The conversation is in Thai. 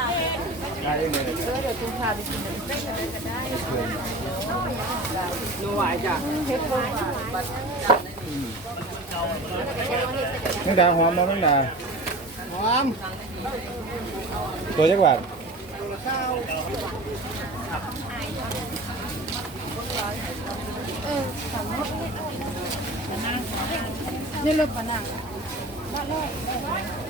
นี่ยดงาหอมมองนัหอมตัวจักรวาลนี่เลือกปะนังาเลย